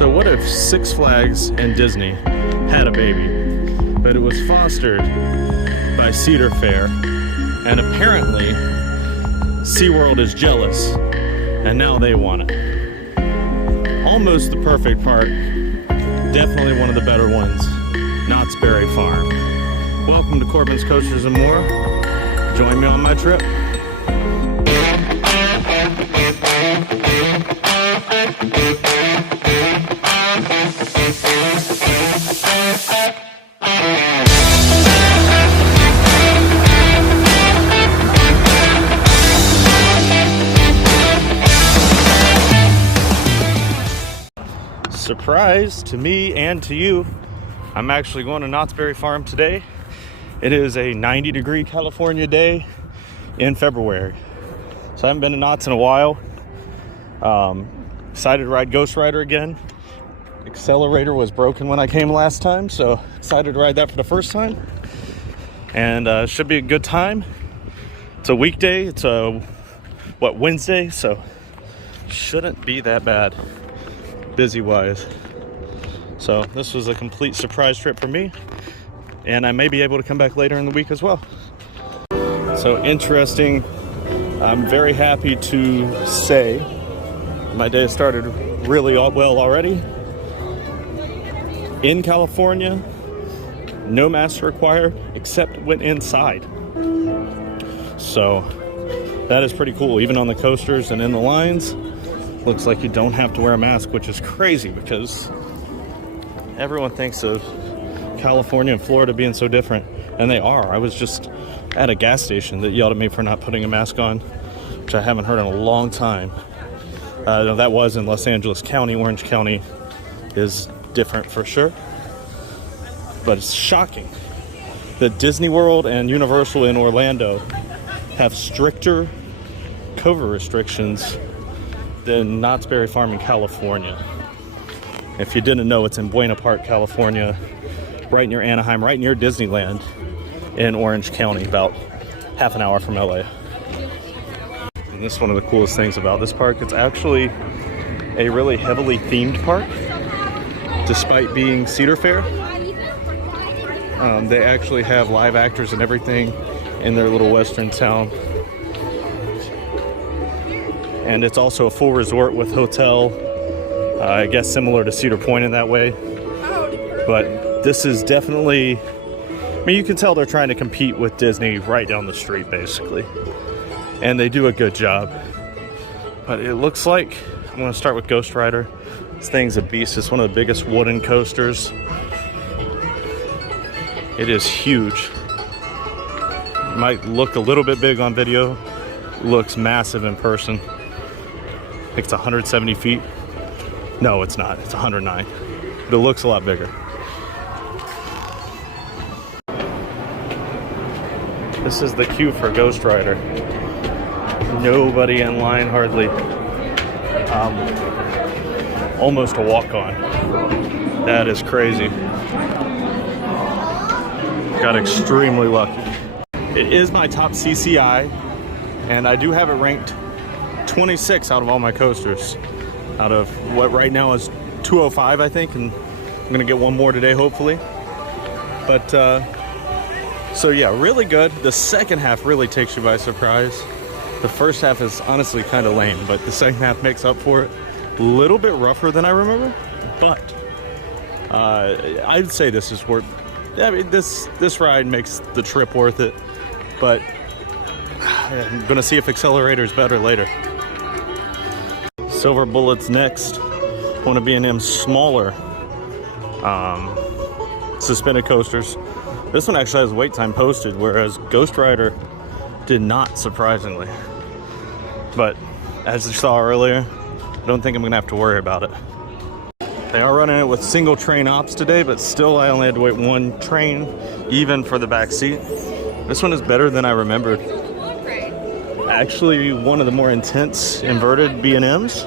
So what if Six Flags and Disney had a baby, but it was fostered by Cedar Fair, and apparently Seaworld is jealous, and now they want it. Almost the perfect park, definitely one of the better ones, Knott's Berry Farm. Welcome to Corbin's Coasters and More. Join me on my trip. Surprise to me and to you, I'm actually going to Knott's Berry Farm today. It is a 90-degree California day in February. So I haven't been to Knott's in a while. Decided to ride Ghost Rider again. Accelerator was broken when I came last time, so decided to ride that for the first time. And should be a good time. It's a weekday. It's a, Wednesday? So shouldn't be that bad, busy-wise. So this was a complete surprise trip for me. And I may be able to come back later in the week as well. So interesting. I'm very happy to say my day started really well already. In California, no masks required except when inside. So that is pretty cool. Even on the coasters and in the lines, looks like you don't have to wear a mask, which is crazy because everyone thinks of California and Florida being so different, and they are. I was just at a gas station that yelled at me for not putting a mask on, which I haven't heard in a long time. That was in Los Angeles County. Orange County is different for sure. But it's shocking that Disney World and Universal in Orlando have stricter COVID restrictions than Knott's Berry Farm in California. If you didn't know, it's in Buena Park, California, right near Anaheim, right near Disneyland in Orange County, about half an hour from LA. And this is one of the coolest things about this park. It's actually a really heavily themed park, despite being Cedar Fair. They actually have live actors and everything in their little western town. And it's also a full resort with hotel, I guess similar to Cedar Point in that way. But this is definitely, I mean, you can tell they're trying to compete with Disney right down the street, basically. And they do a good job. But it looks like, I'm going to start with Ghost Rider. This thing's a beast. It's one of the biggest wooden coasters. It is huge. It might look a little bit big on video. It looks massive in person. I think it's 170 feet. No, it's not. It's 109. But it looks a lot bigger. This is the queue for Ghost Rider. Nobody in line, hardly. Almost a walk-on. That is crazy. Got extremely lucky. It is my top CCI, and I do have it ranked 26 out of all my coasters. Out of what right now is 205, I think, and I'm gonna get one more today, hopefully. But so yeah, really good. The second half really takes you by surprise. The first half is honestly kind of lame, but the second half makes up for it. A little bit rougher than I remember, but I'd say this is worth. I mean, this ride makes the trip worth it, but I'm gonna see if Accelerator is better later. Silver Bullet's next. One of B&M's smaller suspended coasters. This one actually has wait time posted, whereas Ghost Rider did not, surprisingly. But as you saw earlier, I don't think I'm gonna have to worry about it. They are running it with single train ops today, but still I only had to wait one train, even for the back seat. This one is better than I remembered. Actually, one of the more intense inverted B&Ms.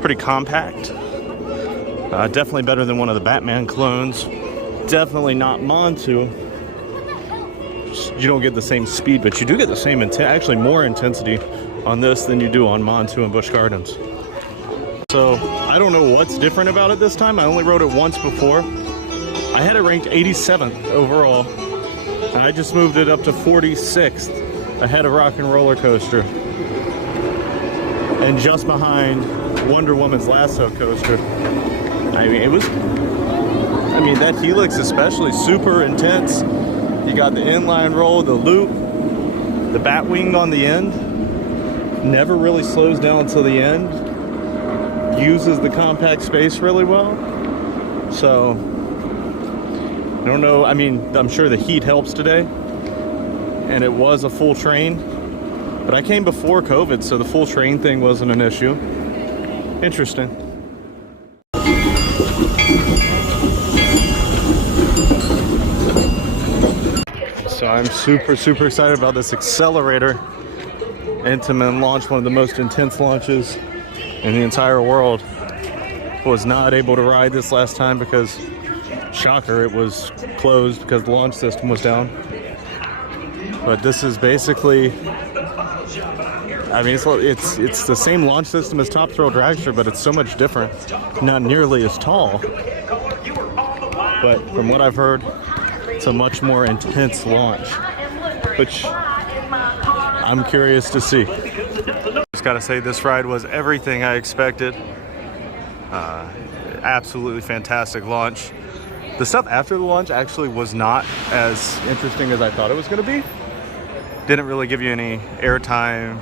Pretty compact. Definitely better than one of the Batman clones. Definitely not Montu. You don't get the same speed, but you do get the same actually more intensity on this than you do on Montu and Busch Gardens. So I don't know what's different about it this time. I only rode it once before. I had it ranked 87th overall. And I just moved it up to 46th ahead of Rock and Roller Coaster. And just behind Wonder Woman's Lasso Coaster. I mean, that helix especially, super intense. You got the inline roll, the loop, the bat wing on the end. Never really slows down until the end. Uses the compact space really well. So, I don't know. I mean, I'm sure the heat helps today. And it was a full train. But I came before COVID, so the full train thing wasn't an issue. Interesting. So I'm super excited about this Accelerator. Intamin launched one of the most intense launches in the entire world. Was not able to ride this last time because, shocker, it was closed because the launch system was down. But this is basically, I mean, it's the same launch system as Top Thrill Dragster, but it's so much different. Not nearly as tall. But from what I've heard, it's a much more intense launch, which I'm curious to see. Just gotta say, this ride was everything I expected. Absolutely fantastic launch. The stuff after the launch actually was not as interesting as I thought it was gonna be. Didn't really give you any airtime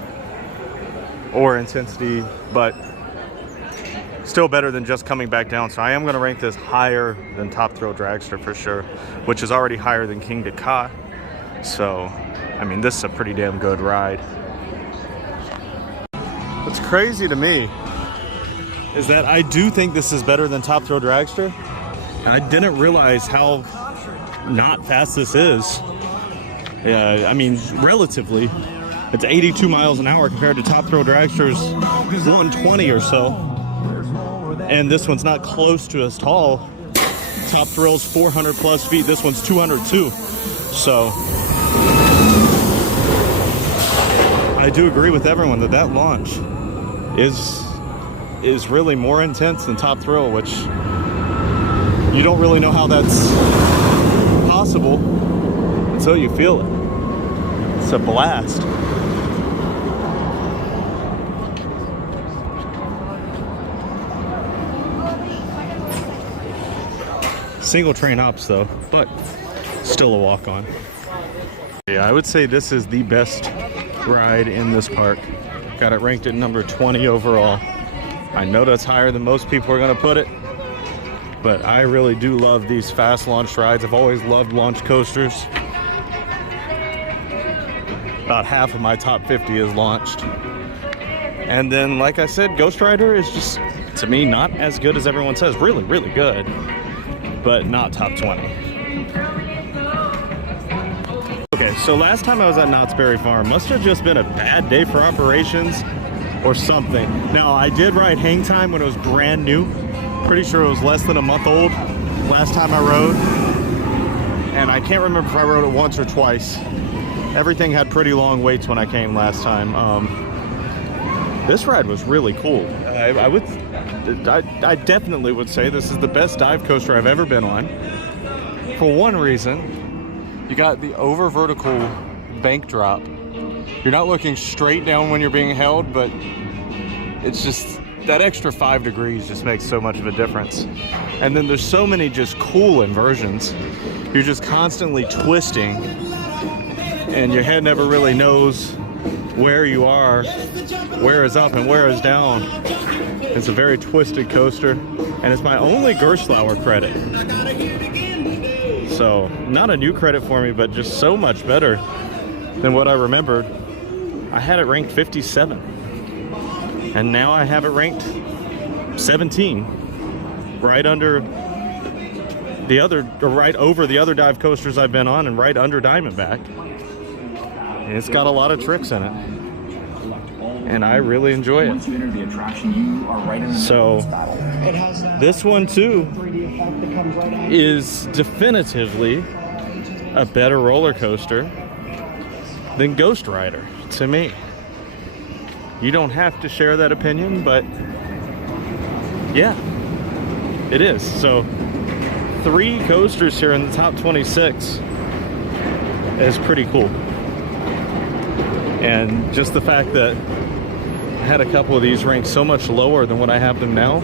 or intensity, but still better than just coming back down. So I am gonna rank this higher than Top Thrill Dragster for sure, which is already higher than King to Knott. So, I mean, this is a pretty damn good ride. What's crazy to me is that I do think this is better than Top Thrill Dragster. I didn't realize how not fast this is. I mean, relatively, it's 82 miles an hour compared to Top Thrill Dragster's 120 or so. And this one's not close to as tall. Top Thrill's 400 plus feet, this one's 202. So I do agree with everyone that that launch is really more intense than Top Thrill, which you don't really know how that's possible until you feel it. It's a blast. Single train hops though, but still a walk on. Yeah, I would say this is the best ride in this park. Got it ranked at number 20 overall. I know that's higher than most people are gonna put it, but I really do love these fast launch rides. I've always loved launch coasters. About half of my top 50 is launched. And then, like I said, Ghost Rider is just, to me, not as good as everyone says. Really, really good, but not top 20. Okay, so last time I was at Knott's Berry Farm, must have just been a bad day for operations or something. Now, I did ride HangTime when it was brand new. Pretty sure it was less than a month old last time I rode. And I can't remember if I rode it once or twice. Everything had pretty long waits when I came last time. This ride was really cool. I definitely would say this is the best dive coaster I've ever been on. For one reason, you got the over vertical bank drop. You're not looking straight down when you're being held, but it's just that extra 5 degrees just makes so much of a difference. And then there's so many just cool inversions. You're just constantly twisting and your head never really knows where you are, where is up and where is down. It's a very twisted coaster, and it's my only Gerstlauer credit. So, not a new credit for me, but just so much better than what I remembered. I had it ranked 57, and now I have it ranked 17, right under the other, or right over the other dive coasters I've been on, and right under Diamondback. It's got a lot of tricks in it, and I really enjoy it. So this one too is definitively a better roller coaster than Ghost Rider to me. You don't have to share that opinion, but Yeah, it is. So 3 coasters here in the top 26 is pretty cool. And just the fact that I had a couple of these ranked so much lower than what I have them now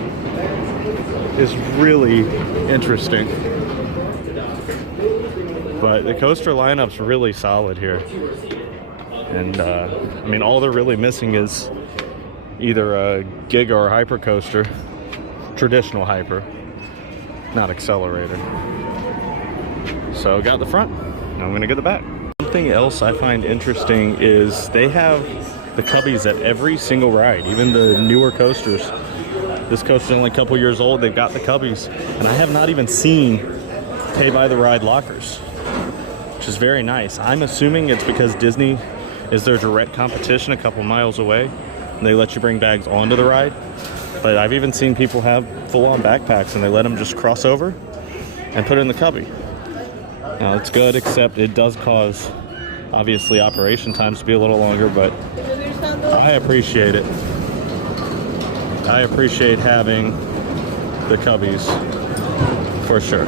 is really interesting. But the coaster lineup's really solid here. And I mean, all they're really missing is either a Giga or Hyper coaster. Traditional Hyper, not Accelerator. So got the front, now I'm gonna get the back. Something else I find interesting is they have the cubbies at every single ride, even the newer coasters. This coaster's only a couple years old, they've got the cubbies. And I have not even seen pay by the ride lockers, which is very nice. I'm assuming it's because Disney is their direct competition a couple miles away, and they let you bring bags onto the ride. But I've even seen people have full-on backpacks and they let them just cross over and put it in the cubby. Now it's good, except it does cause, obviously, operation times to be a little longer, but I appreciate it. I appreciate having the cubbies, for sure.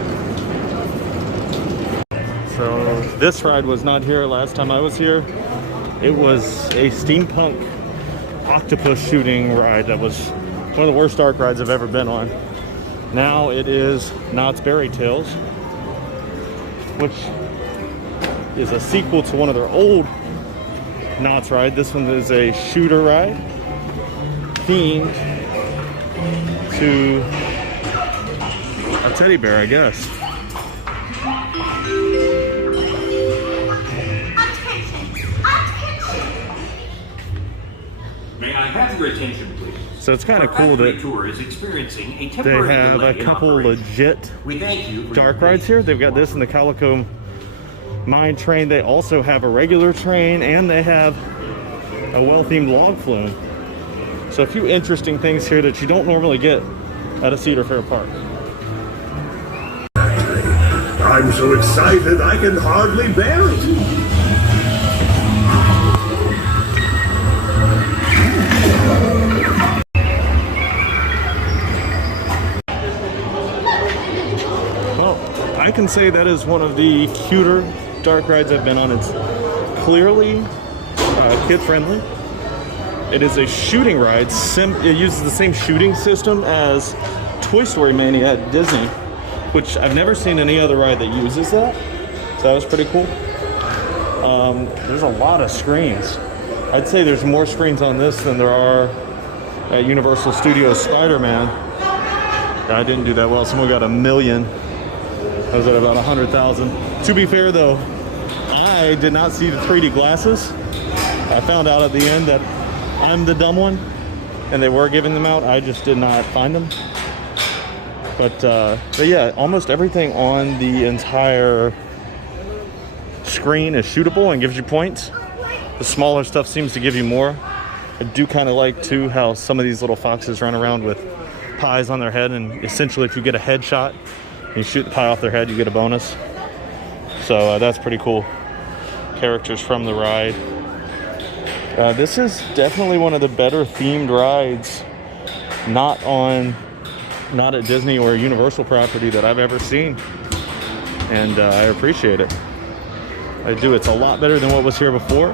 So this ride was not here last time I was here. It was a steampunk octopus shooting ride that was one of the worst dark rides I've ever been on. Now it is Knott's Berry Tales, which is a sequel to one of their old Knott's ride. This one is a shooter ride themed to a teddy bear, I guess. May I have your attention, please? So it's kind of cool that they have a couple legit dark rides here. They've got this in the Calico Mine train. They also have a regular train, and they have a well-themed log flume. So a few interesting things here that you don't normally get at a Cedar Fair park. I'm so excited I can hardly bear it. I can say that is one of the cuter dark rides I've been on. It's clearly kid-friendly. It is a shooting ride. It uses the same shooting system as Toy Story Mania at Disney, which I've never seen any other ride that uses that. So that was pretty cool. There's a lot of screens. I'd say there's more screens on this than there are at Universal Studios Spider-Man. I didn't do that well. Someone got 1 million. I was at about 100,000. To be fair though, I did not see the 3D glasses. I found out at the end that I'm the dumb one, and they were giving them out. I just did not find them. But yeah, almost everything on the entire screen is shootable and gives you points. The smaller stuff seems to give you more. I do kind of like too how some of these little foxes run around with pies on their head, and essentially if you get a headshot, you shoot the pie off their head, you get a bonus. So that's pretty cool. Characters from the ride. This is definitely one of the better themed rides, not at Disney or Universal property that I've ever seen. And I appreciate it. I do. It's a lot better than what was here before.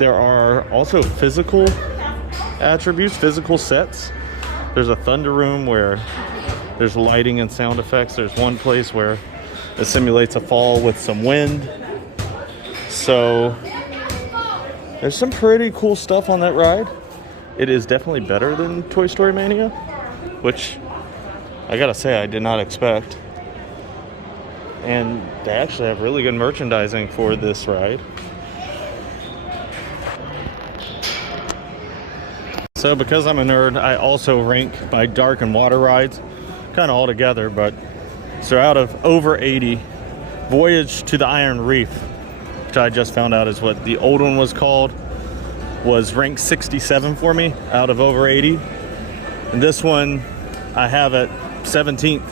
There are also physical attributes, physical sets. There's a thunder room where there's lighting and sound effects. There's one place where it simulates a fall with some wind. So there's some pretty cool stuff on that ride. It is definitely better than Toy Story Mania, which I gotta say I did not expect. And they actually have really good merchandising for this ride. So because I'm a nerd, I also rank my dark and water rides kind of all together, but so out of over 80, Voyage to the Iron Reef, which I just found out is what the old one was called, was ranked 67 for me out of over 80. And this one I have at 17th.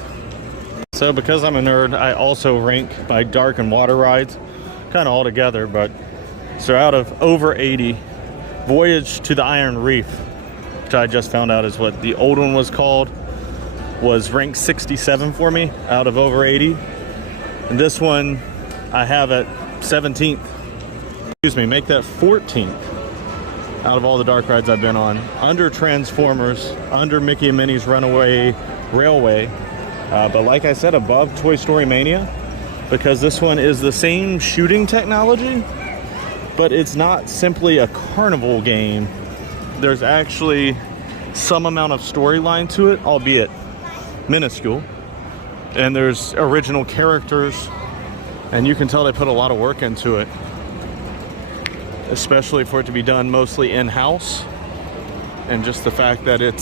So because I'm a nerd, I also rank my dark and water rides kind of all together, but so out of over 80, Voyage to the Iron Reef, which I just found out is what the old one was called, was ranked 67 for me out of over 80. And this one I have at 17th. Excuse me, make that 14th out of all the dark rides I've been on. Under Transformers, under Mickey and Minnie's Runaway Railway. But like I said, above Toy Story Mania, because this one is the same shooting technology, but it's not simply a carnival game. There's actually some amount of storyline to it, albeit minuscule. And there's original characters, and you can tell they put a lot of work into it, especially for it to be done mostly in-house. And just the fact that it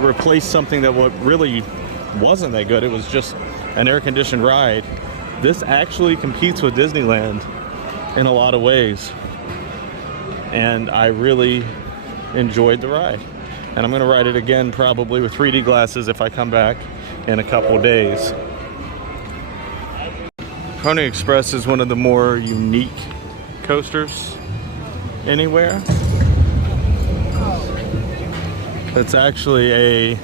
replaced something that what really wasn't that good. It was just an air-conditioned ride. This actually competes with Disneyland in a lot of ways, and I really enjoyed the ride. And I'm going to ride it again probably with 3D glasses if I come back in a couple days. Pony Express is one of the more unique coasters anywhere. It's actually a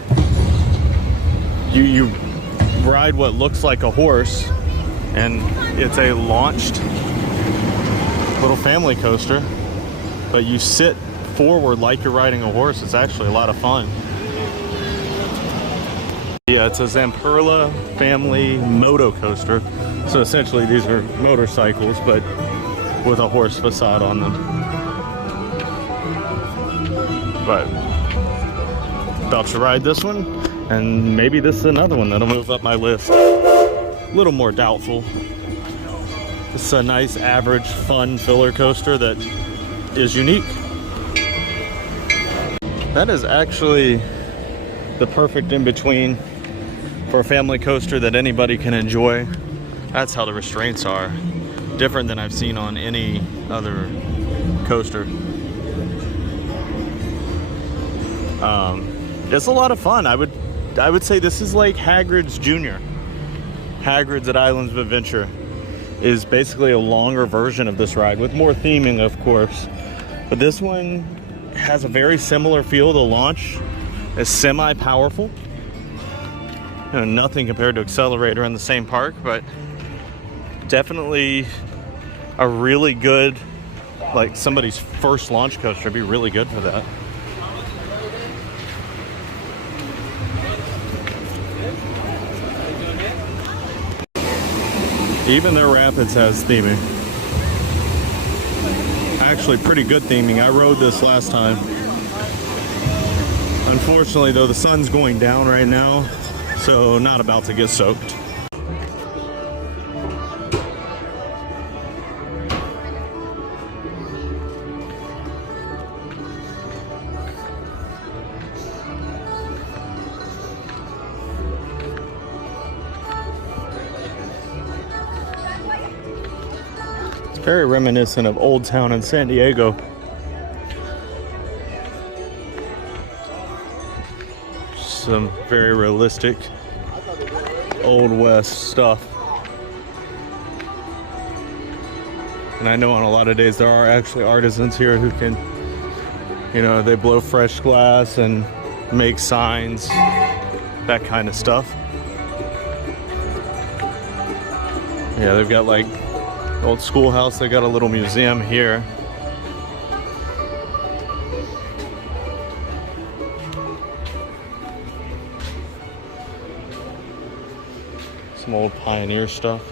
you ride what looks like a horse, and it's a launched little family coaster, but you sit forward like you're riding a horse. It's actually a lot of fun. Yeah, it's a Zamperla family moto coaster. So essentially these are motorcycles, but with a horse facade on them. But about to ride this one, and maybe this is another one that'll move up my list. A little more doubtful. It's a nice, average, fun filler coaster that is unique. That is actually the perfect in-between for a family coaster that anybody can enjoy. That's how the restraints are. Different than I've seen on any other coaster. It's a lot of fun. I would say this is like Hagrid's Jr. Hagrid's at Islands of Adventure is basically a longer version of this ride with more theming, of course. But this one has a very similar feel. The launch is semi-powerful. You know, nothing compared to Accelerator in the same park, but definitely a really good, like somebody's first launch coaster would be really good for that. Even their Rapids has theming. Actually pretty good theming. I rode this last time. Unfortunately though, the sun's going down right now, so not about to get soaked. Very reminiscent of Old Town in San Diego. Some very realistic Old West stuff. And I know on a lot of days there are actually artisans here who can, you know, they blow fresh glass and make signs, that kind of stuff. Yeah, they've got like old schoolhouse. They got a little museum here. Some old Pioneer stuff.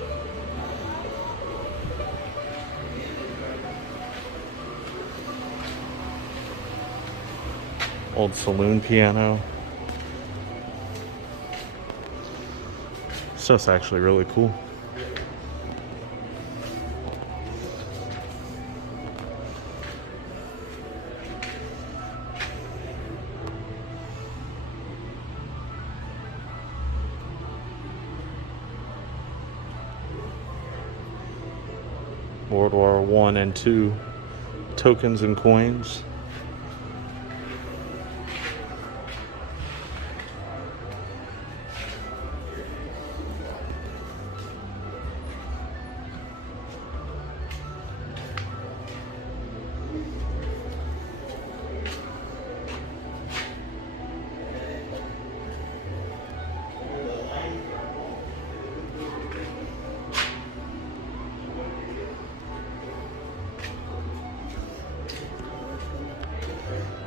Old saloon piano. Stuff's actually really cool. World War I and II tokens and coins.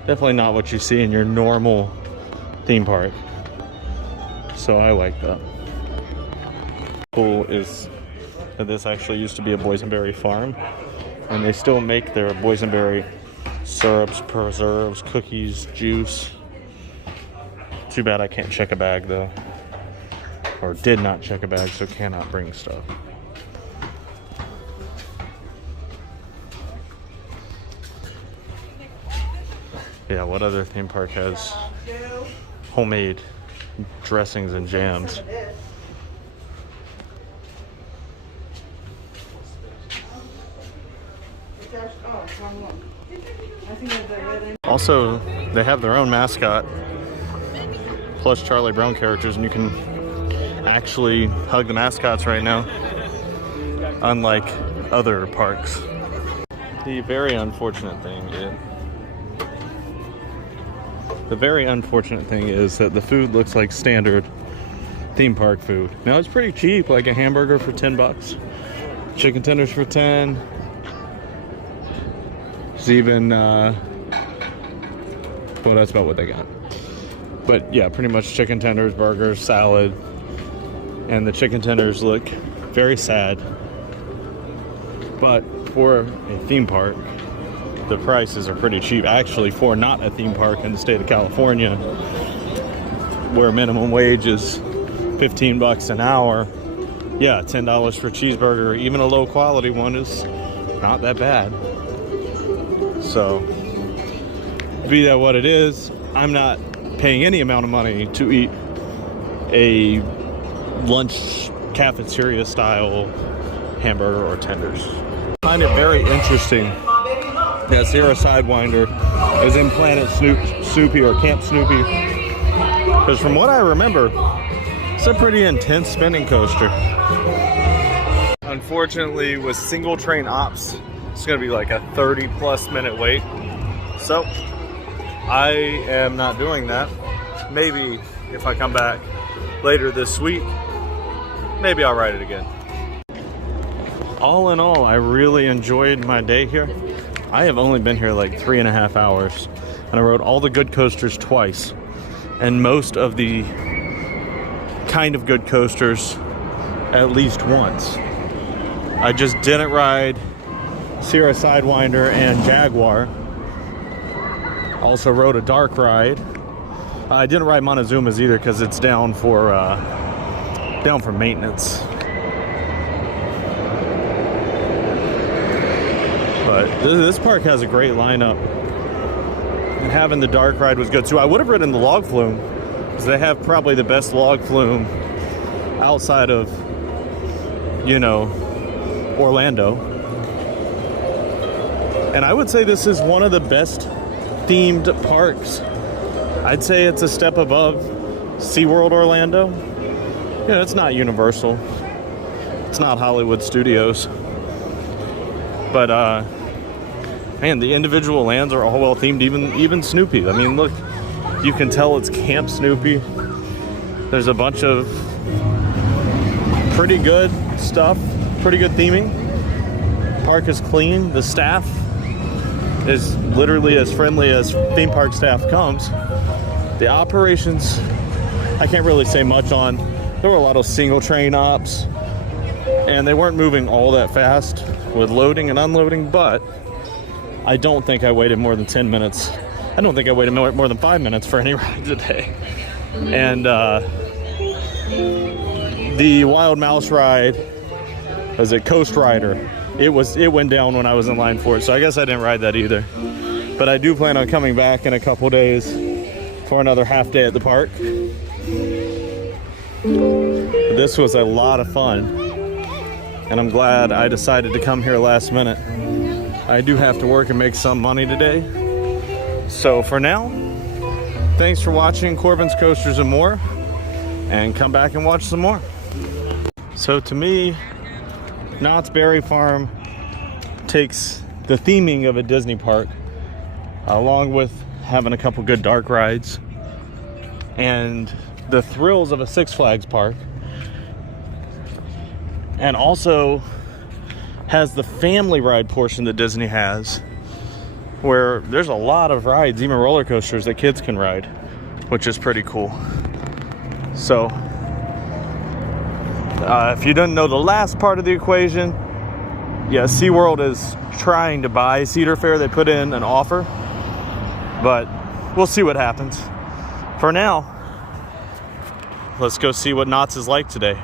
Definitely not what you see in your normal theme park. So I like that. Cool is that this actually used to be a boysenberry farm, and they still make their boysenberry syrups, preserves, cookies, juice. Too bad I can't check a bag though, or did not check a bag, so cannot bring stuff. Yeah, what other theme park has homemade dressings and jams? Also, they have their own mascot, plus Charlie Brown characters, and you can actually hug the mascots right now, unlike other parks. The very unfortunate thing is that the food looks like standard theme park food. Now it's pretty cheap, like a hamburger for 10 bucks, chicken tenders for 10. It's even, well, that's about what they got. But yeah, pretty much chicken tenders, burgers, salad, and the chicken tenders look very sad. But for a theme park, the prices are pretty cheap. Actually, for not a theme park in the state of California, where minimum wage is 15 bucks an hour, yeah, $10 for a cheeseburger, even a low quality one, is not that bad. So, be that what it is, I'm not paying any amount of money to eat a lunch cafeteria style hamburger or tenders. I find it very interesting that Sierra Sidewinder is in Planet Snoopy or Camp Snoopy, because from what I remember, it's a pretty intense spinning coaster. Unfortunately, with single train ops, it's gonna be like a 30+ minute wait. So I am not doing that. Maybe if I come back later this week, maybe I'll ride it again. All in all, I really enjoyed my day here. I have only been here like 3.5 hours, and I rode all the good coasters twice, and most of the kind of good coasters at least once. I just didn't ride Sierra Sidewinder and Jaguar. Also rode a dark ride. I didn't ride Montezuma's either because it's down for maintenance. But this park has a great lineup, and having the dark ride was good too. I would have ridden the log flume because they have probably the best log flume outside of, you know, Orlando. And I would say this is one of the best themed parks. I'd say it's a step above SeaWorld Orlando. You know, it's not Universal. It's not Hollywood Studios. But, man, the individual lands are all well themed, even Snoopy. I mean, look, you can tell it's Camp Snoopy. There's a bunch of pretty good stuff, pretty good theming. Park is clean. The staff is literally as friendly as theme park staff comes. The operations, I can't really say much on. There were a lot of single train ops, and they weren't moving all that fast with loading and unloading, but I don't think I waited more than 10 minutes. I don't think I waited more than 5 minutes for any ride today. And the Wild Mouse ride, was it Coast Rider? It went down when I was in line for it, so I guess I didn't ride that either. But I do plan on coming back in a couple days for another half day at the park. This was a lot of fun, and I'm glad I decided to come here last minute. I do have to work and make some money today. So for now, thanks for watching Corbin's Coasters and More, and come back and watch some more. So to me, Knott's Berry Farm takes the theming of a Disney park, along with having a couple good dark rides, and the thrills of a Six Flags park, and also has the family ride portion that Disney has, where there's a lot of rides, even roller coasters that kids can ride, which is pretty cool. So if you didn't know the last part of the equation, yeah, SeaWorld is trying to buy Cedar Fair. They put in an offer, but we'll see what happens. For now, let's go see what Knott's is like today.